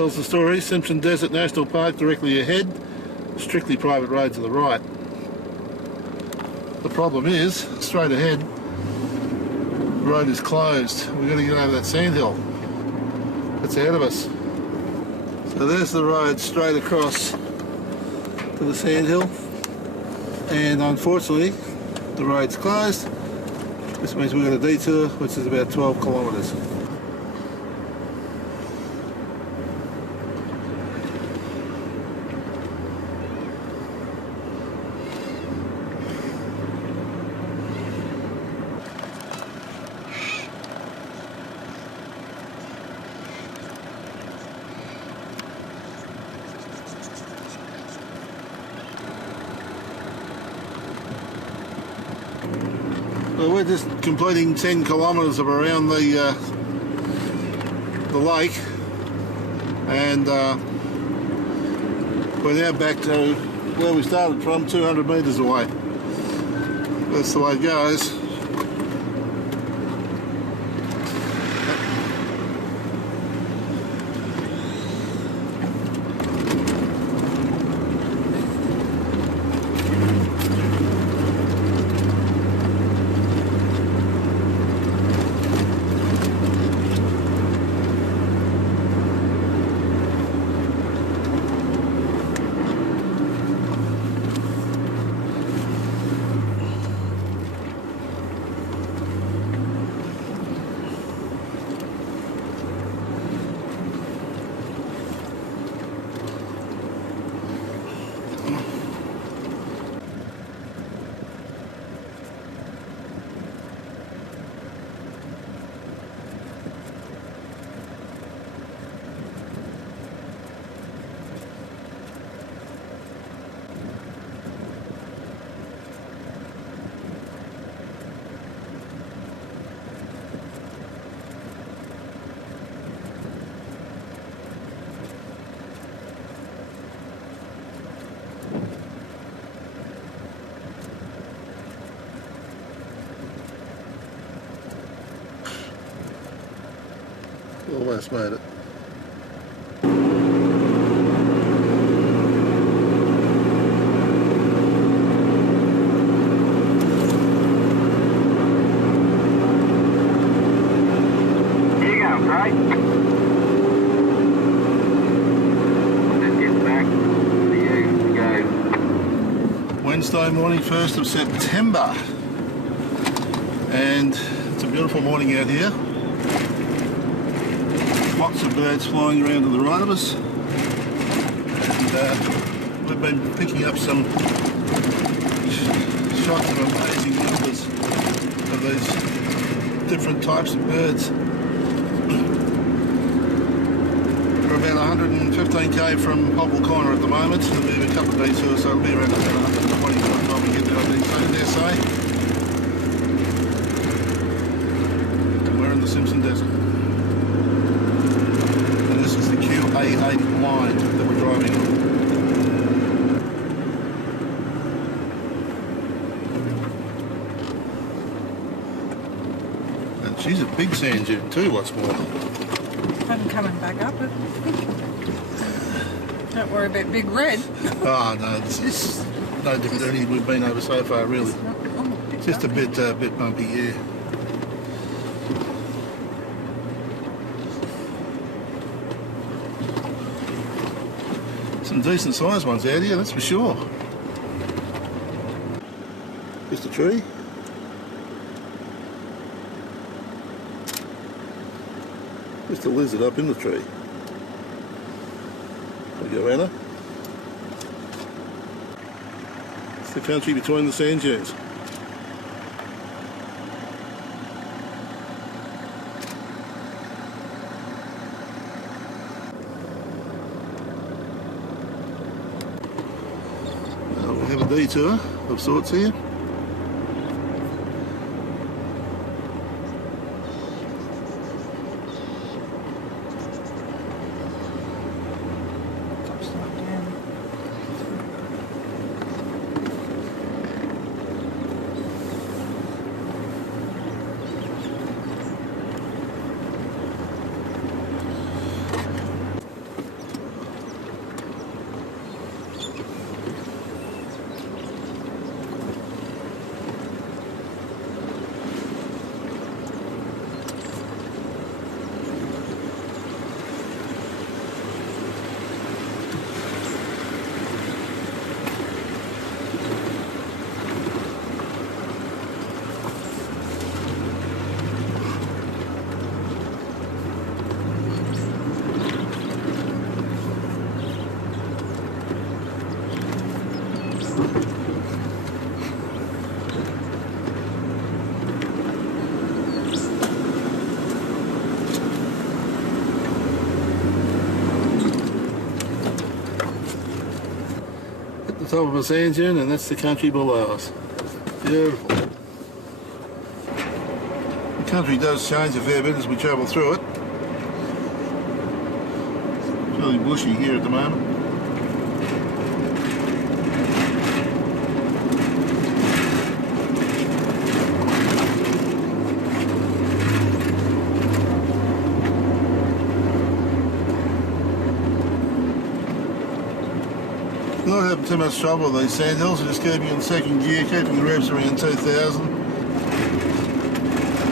Tells the story. Simpson Desert National Park directly ahead. Strictly private road to the right. The problem is, straight ahead, the road is closed. We've got to get over that sandhill that's ahead of us. So there's the road straight across to the sandhill, and unfortunately the road's closed. This means we've got a detour which is about 12 kilometres. So we're just completing 10 kilometres of around the lake, and we're now back to where we started from, 200 metres away. That's the way it goes. Almost made it. Here you go, right? Let's get back to you to go. Wednesday morning, 1st of September, and it's a beautiful morning out here. Lots of birds flying around to the right of us, and we've been picking up some shots of amazing numbers of these different types of birds. We're about 115k from Poppel Corner at the moment, so we'll do a couple of detours, so it'll be around about 120 by the time we get there, I dare say. And we're in the Simpson Desert. This is the QA8 line that we're driving on. And she's a big sand dune too, what's more. I'm coming back up. Don't worry about Big Red. Oh no, it's no different than any we've been over so far, really. It's just a bit bumpy, yeah. Some decent sized ones out here, that's for sure. Just a tree. Just a lizard up in the tree. There you go, Anna. It's the country between the sand dunes. We have a detour of sorts here. top of a sand dune, and that's the country below us. Beautiful. The country does change a fair bit as we travel through it. It's really bushy here at the moment. Not having too much trouble with these sandhills, just keeping in second gear, keeping the revs around 2000.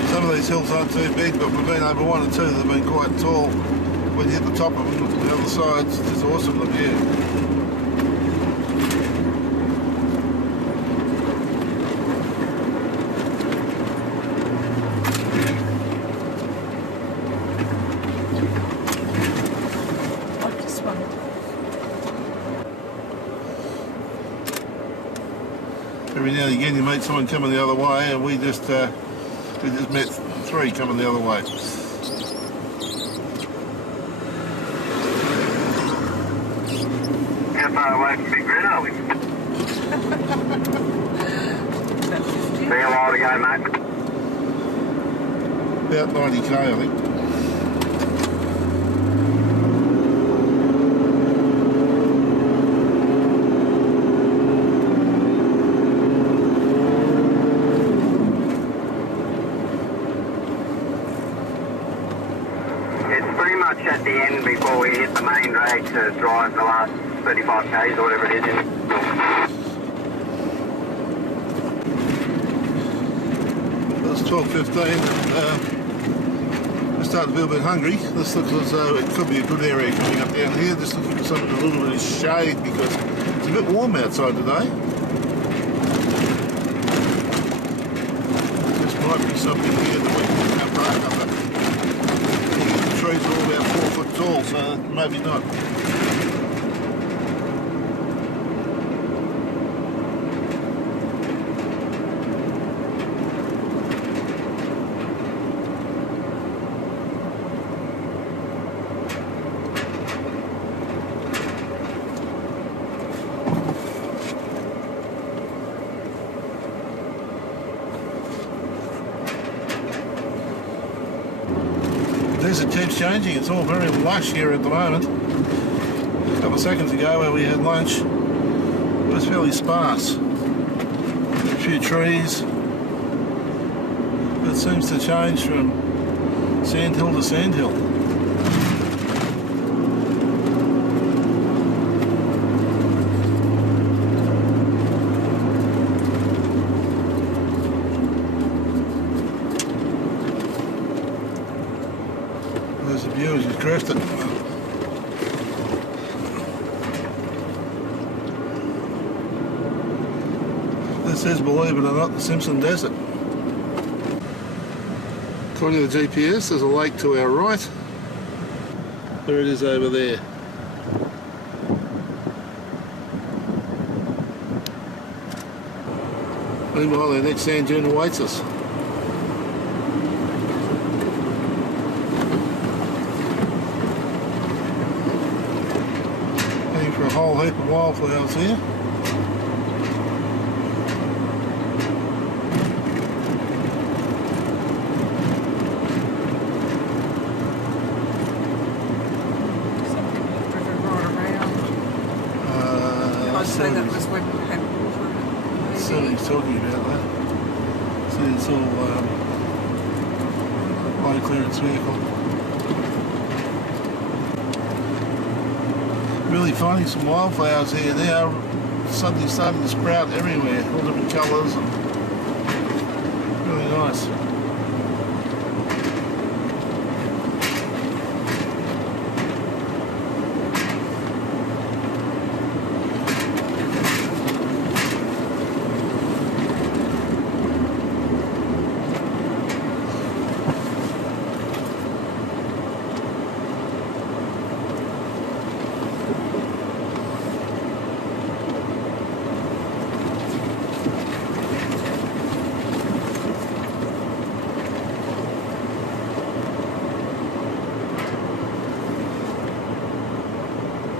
Some of these hills aren't too big, but we've been over one or two that have been quite tall. When you hit the top of them, look at the other side, it's just awesome, the view. Like this one. Every now and again you meet someone coming the other way, and we just met three coming the other way. How far away from Big Red are we? About 50. Be a while to go, mate. About 90k, I think. It's pretty much at the end before we hit the main drag to drive the last 35 k's or whatever it is. It's 12:15 and we're starting to feel a bit hungry. This looks as though it could be a good area coming up down here. Just looking for something a little bit of shade because it's a bit warm outside today. This might be something here that we can park under. The trees are all about 4 foot tall, so maybe not. The desert keeps changing. It's all very lush here at the moment. A couple of seconds ago where we had lunch, it was fairly sparse. A few trees. But it seems to change from sandhill to sandhill. There's the view as you crest it. This is, believe it or not, the Simpson Desert. According to the GPS, there's a lake to our right. There it is over there. Meanwhile, the next sand dune awaits us. Heading for a whole heap of wildflowers here. Some people have driven right around. I'd say that was when we had water. So he's talking about that. So it's all low clearance vehicle. Really finding some wildflowers here. They are suddenly starting to sprout everywhere, all different colours and really nice.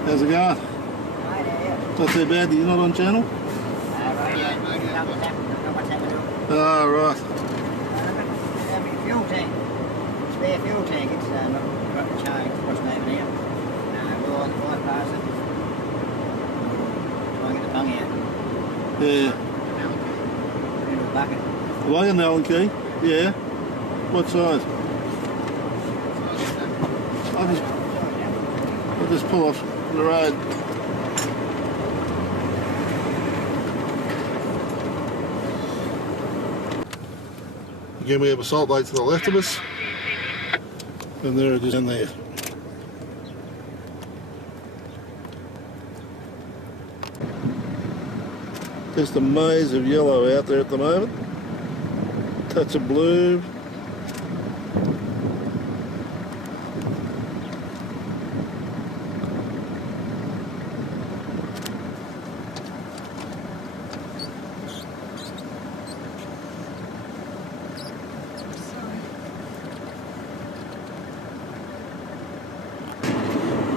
How's it going? Hi there. Not too bad. You're not on channel? Ah, right. Fuel tank. Spare fuel tank. It's not charged. What's the name of it? We'll bypass it. Try and get the tongue out. Yeah. Into a bucket. Like an Allen key? Yeah. What size? I'll just pull off the road. Again, we have a salt lake to the left of us, and there it is in there. Just a maze of yellow out there at the moment. Touch of blue.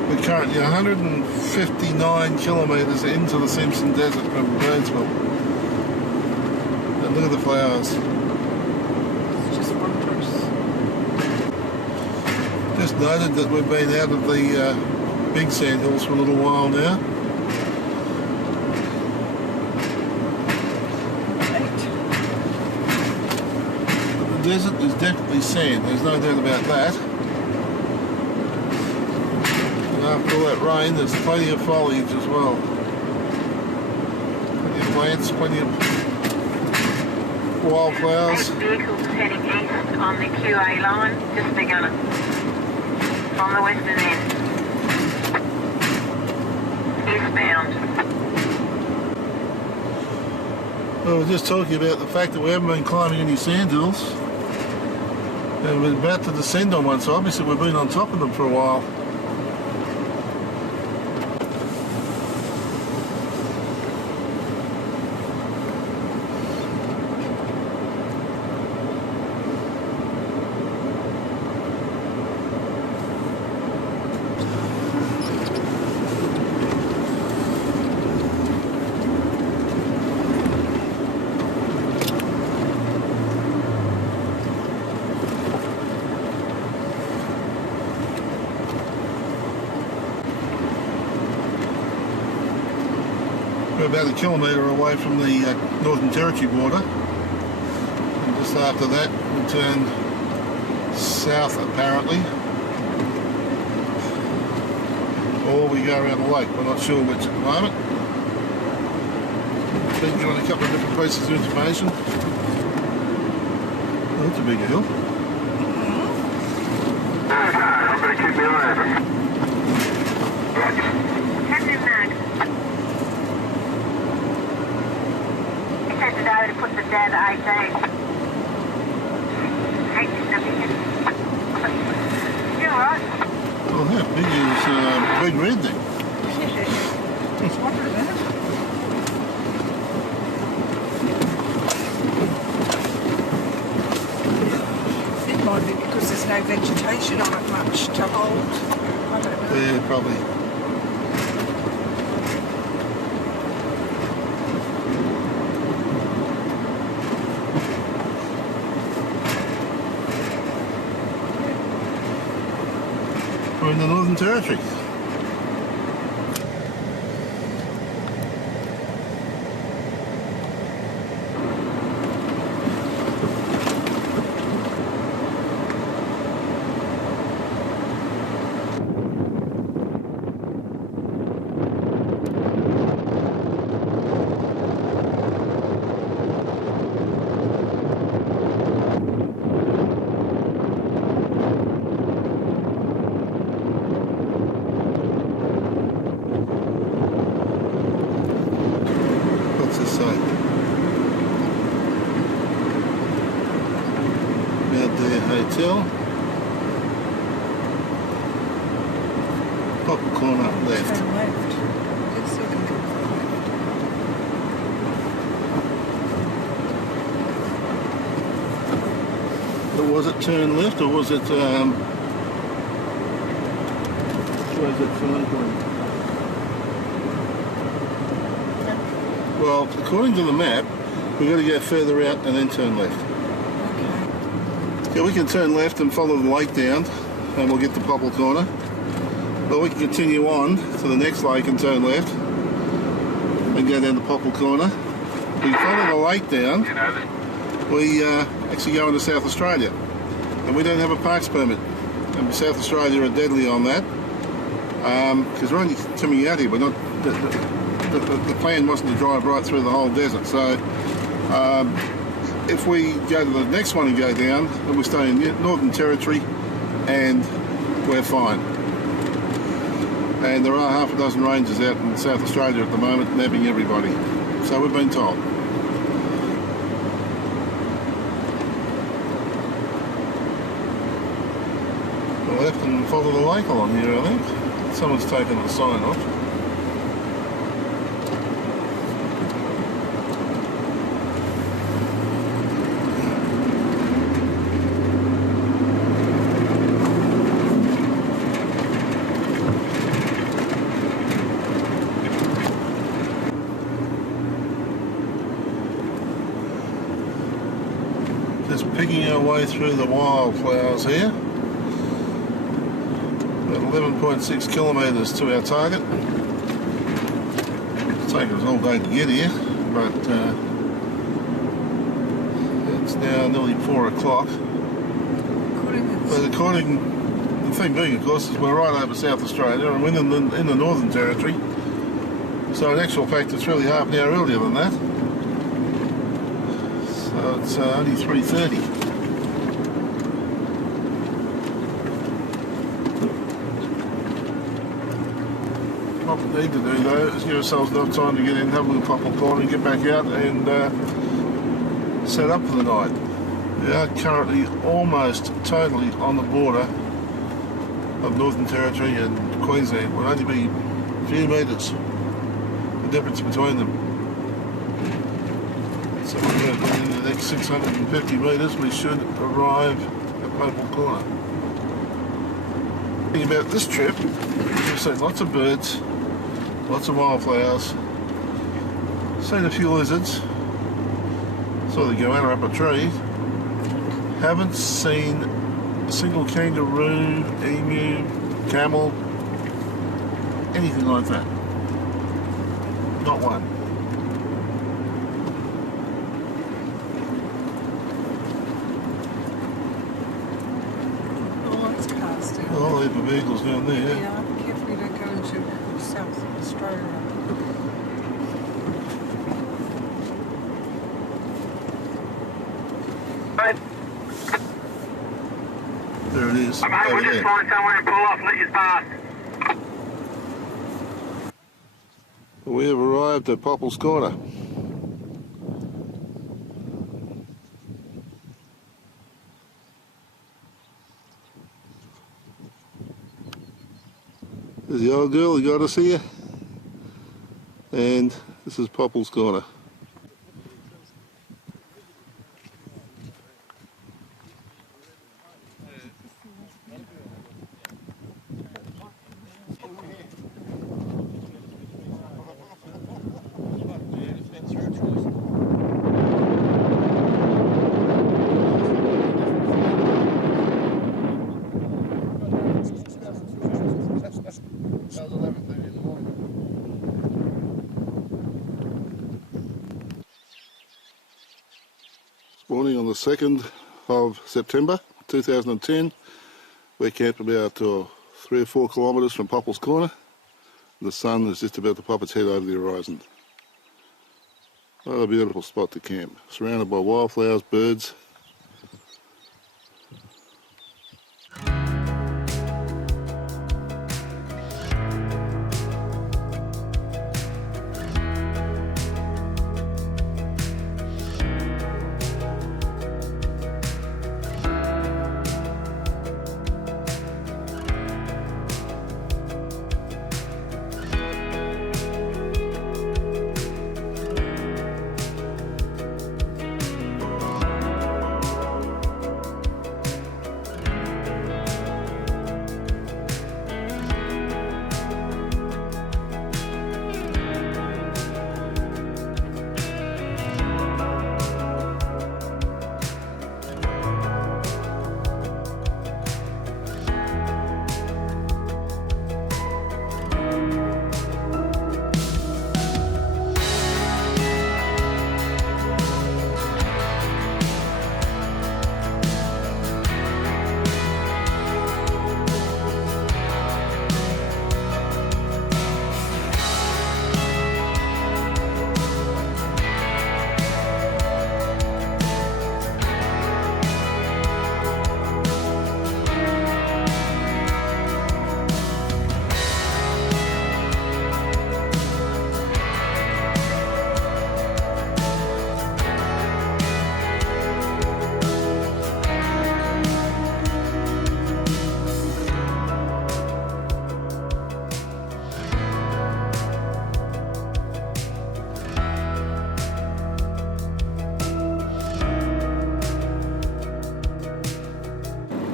We're currently 159 kilometres into the Simpson Desert from Birdsville. And look at the flowers. It's just wondrous. Just noted that we've been out of the big sandhills for a little while now. The desert is definitely sand, there's no doubt about that. And after all that rain, there's plenty of foliage as well. Plenty of plants, plenty of wildflowers. Vehicles heading east on the QA line, just begun it. From the western end. Eastbound. Well, we're just talking about the fact that we haven't been climbing any sandhills. And we're about to descend on one, so obviously we've been on top of them for a while. We're about a kilometre away from the Northern Territory border. And just after that, we turn south apparently. Or we go around the lake. We're not sure which at the moment. Been given a couple of different pieces of information. Oh, that's a big hill. I'm going to keep me on Captain Mag. He sent it over to put the dad at 18. 18 You alright? Well, how big is Big Red then? It's wonder that. It might be because there's no vegetation on it much to hold. I don't know. Yeah, probably. We're in the Northern Territory. What's this say? Birdsville Hotel. Poeppel Corner left. Turn left. Let's see if we can go left. But was it turn left or was it where's that sign going? Well, according to the map, we've got to go further out and then turn left. Okay. Yeah, we can turn left and follow the lake down and we'll get to Poppel Corner. But we can continue on to the next lake and turn left and go down to Poppel Corner. We follow the lake down, we actually go into South Australia. And we don't have a parks permit. And South Australia are deadly on that. Because we're only coming out here, we're not... The plan wasn't to drive right through the whole desert. So if we go to the next one and go down, then we stay in Northern Territory and we're fine. And there are half a dozen rangers out in South Australia at the moment nabbing everybody. So we've been told. We'll left and follow the lake along here, I think. Someone's taken the sign off. Just picking our way through the wildflowers here. About 11.6 kilometres to our target. It's taken us all day to get here, but it's now nearly 4 o'clock. But the thing being, of course, is we're right over South Australia and we're in the Northern Territory. So in actual fact, it's really half an hour earlier than that. So it's only 3:30. What we need to do though is give ourselves enough time to get in, have a little Popple Corner and get back out and set up for the night. We are currently almost totally on the border of Northern Territory and Queensland. Will only be a few metres, the difference between them. So within the next 650 metres we should arrive at Poeppel Corner. Thinking about this trip, we've seen lots of birds, lots of wildflowers, seen a few lizards, saw the goanna up a tree, haven't seen a single kangaroo, emu, camel, anything like that. Not one. A whole heap of vehicles down there. Yeah, be careful you don't go into South Australia. There it is. I'm able over to just there. find somewhere to pull off and let you pass. We have arrived at Popple's Corner. There's the old girl who got us here, and this is Popple's Corner. Morning on the 2nd of September 2010. We're camped about 3 or 4 kilometres from Popple's Corner. The sun is just about to pop its head over the horizon. What a beautiful spot to camp, surrounded by wildflowers, birds.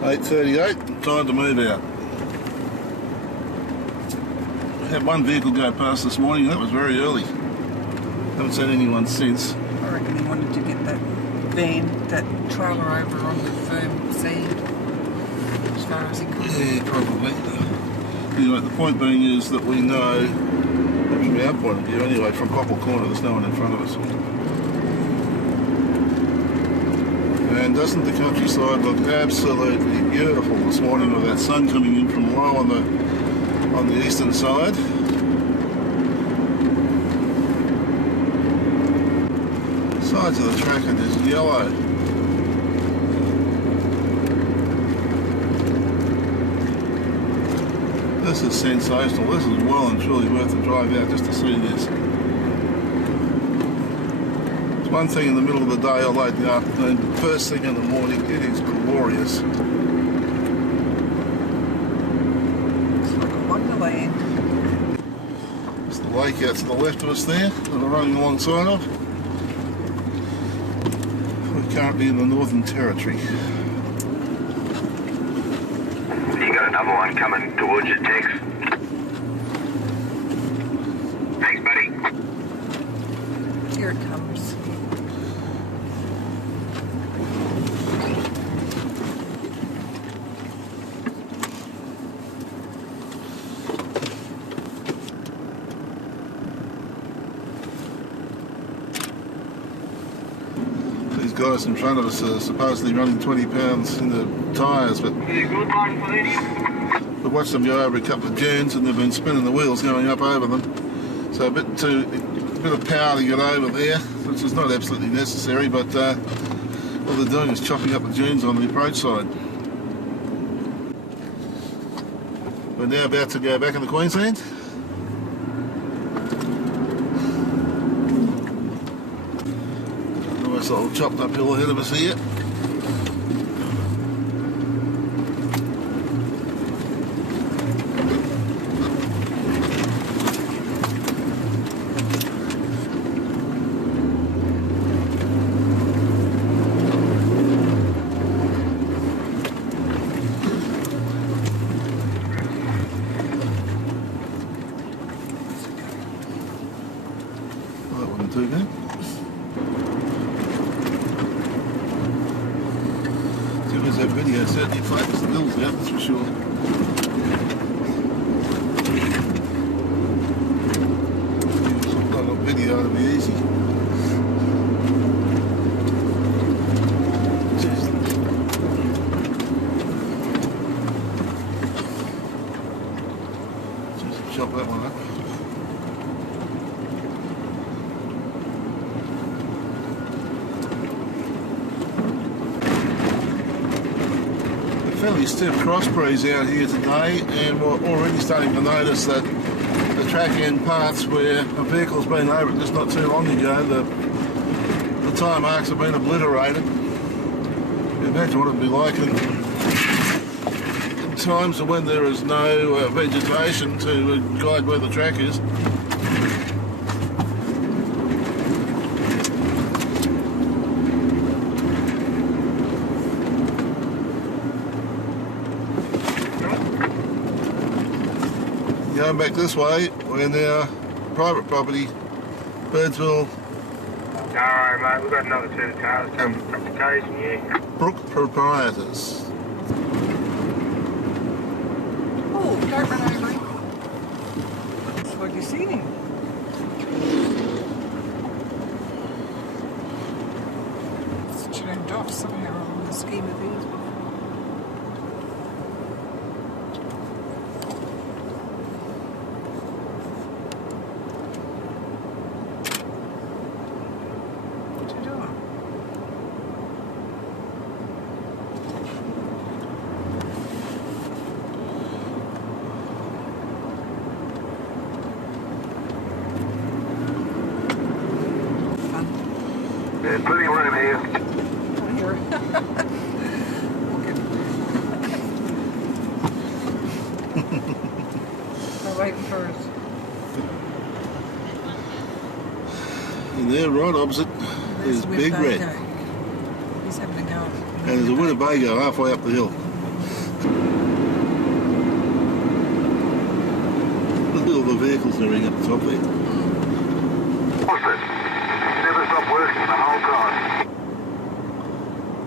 8:38, time to move out. Had one vehicle go past this morning, that was very early. Haven't seen anyone since. I reckon he wanted to get that van, that trailer over on the firm sand as far as he could. Yeah, probably. Anyway, the point being is that we know, from our point of view anyway, from Poppel Corner, there's no one in front of us. And doesn't the countryside look absolutely beautiful this morning with that sun coming in from low on the eastern side? Sides of the track are just yellow. This is sensational. This is well and truly worth a drive out just to see this. It's one thing in the middle of the day or late in the afternoon, but first thing in the morning, it is glorious. It's like a wonderland. There's the lake out to the left of us there that we're running alongside of. We're currently in the Northern Territory. You got another one coming towards you, Tex. Thanks, buddy. Here it comes. These guys in front of us are supposedly running 20 pounds in the tyres, but we watched them go over a couple of dunes and they've been spinning the wheels going up over them. So a bit of power to get over there, which is not absolutely necessary, but all they're doing is chopping up the dunes on the approach side. We're now about to go back into Queensland. Nice little chopped up hill ahead of us here. That wouldn't do that. That video certainly flattens the hills out, that's for sure. Some kind of video to be easy. Just chop that one up. Fairly stiff crossbreeze out here today, and we're already starting to notice that the track end parts where a vehicle's been over it just not too long ago, the tyre marks have been obliterated. You imagine what it'd be like in times when there is no vegetation to guide where the track is. Going back this way, we're now private property, Birdsville. Alright, mate, we've got another 2 cars coming up the case from you. Brook proprietors. Oh, don't run over him. It's like you've seen him. It's turned off somehow on the scheme of things before. There's plenty of room here. Here. We're waiting for us. And there, right opposite, is Big Red. He's having a go. And there's a Winnebago halfway up the hill. Look at all the vehicles that are up the top there. Never stopped working the whole time.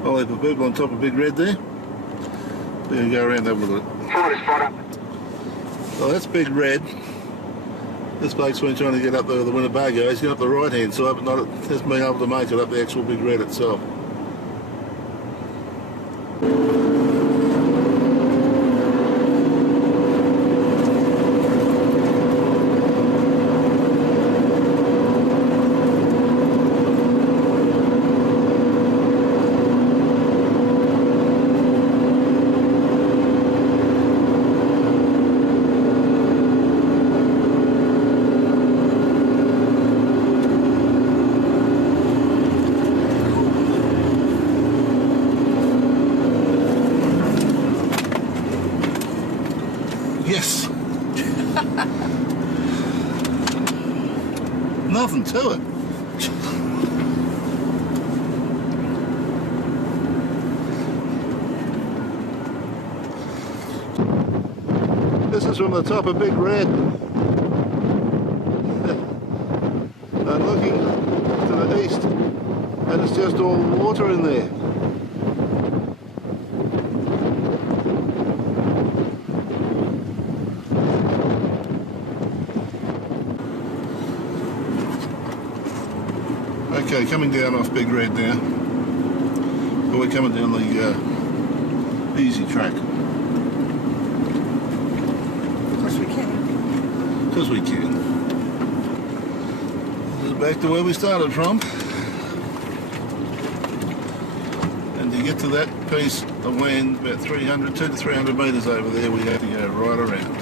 I'll have a people on top of Big Red there. We're going to go around and have a look at it. Find a spot up. Well, that's Big Red. This bloke's been trying to get up the Winnebago. He's got up the right hand side, but not hasn't been able to make it up the actual Big Red itself. Yes. Nothing to it. This is from the top of Big Red. And looking to the east, and it's just all water in there. Okay, coming down off Big Red now. But we're coming down the easy track. Because we can. Because we can. This is back to where we started from. And to get to that piece of land, about 2 to 300 metres over there, we have to go right around.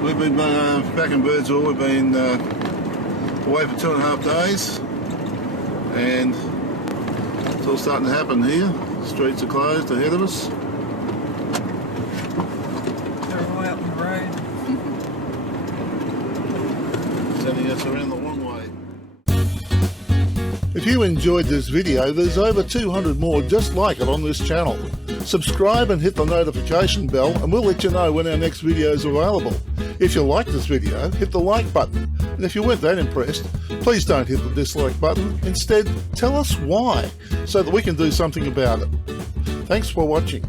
We've been back in Birdsville. We've been away for 2.5 days, and it's all starting to happen here. Streets are closed ahead of us. They're all out on the road. Sending us around the long way. If you enjoyed this video, there's over 200 more just like it on this channel. Subscribe and hit the notification bell, and we'll let you know when our next video is available. If you liked this video, hit the like button. And if you weren't that impressed, please don't hit the dislike button. Instead, tell us why, so that we can do something about it. Thanks for watching.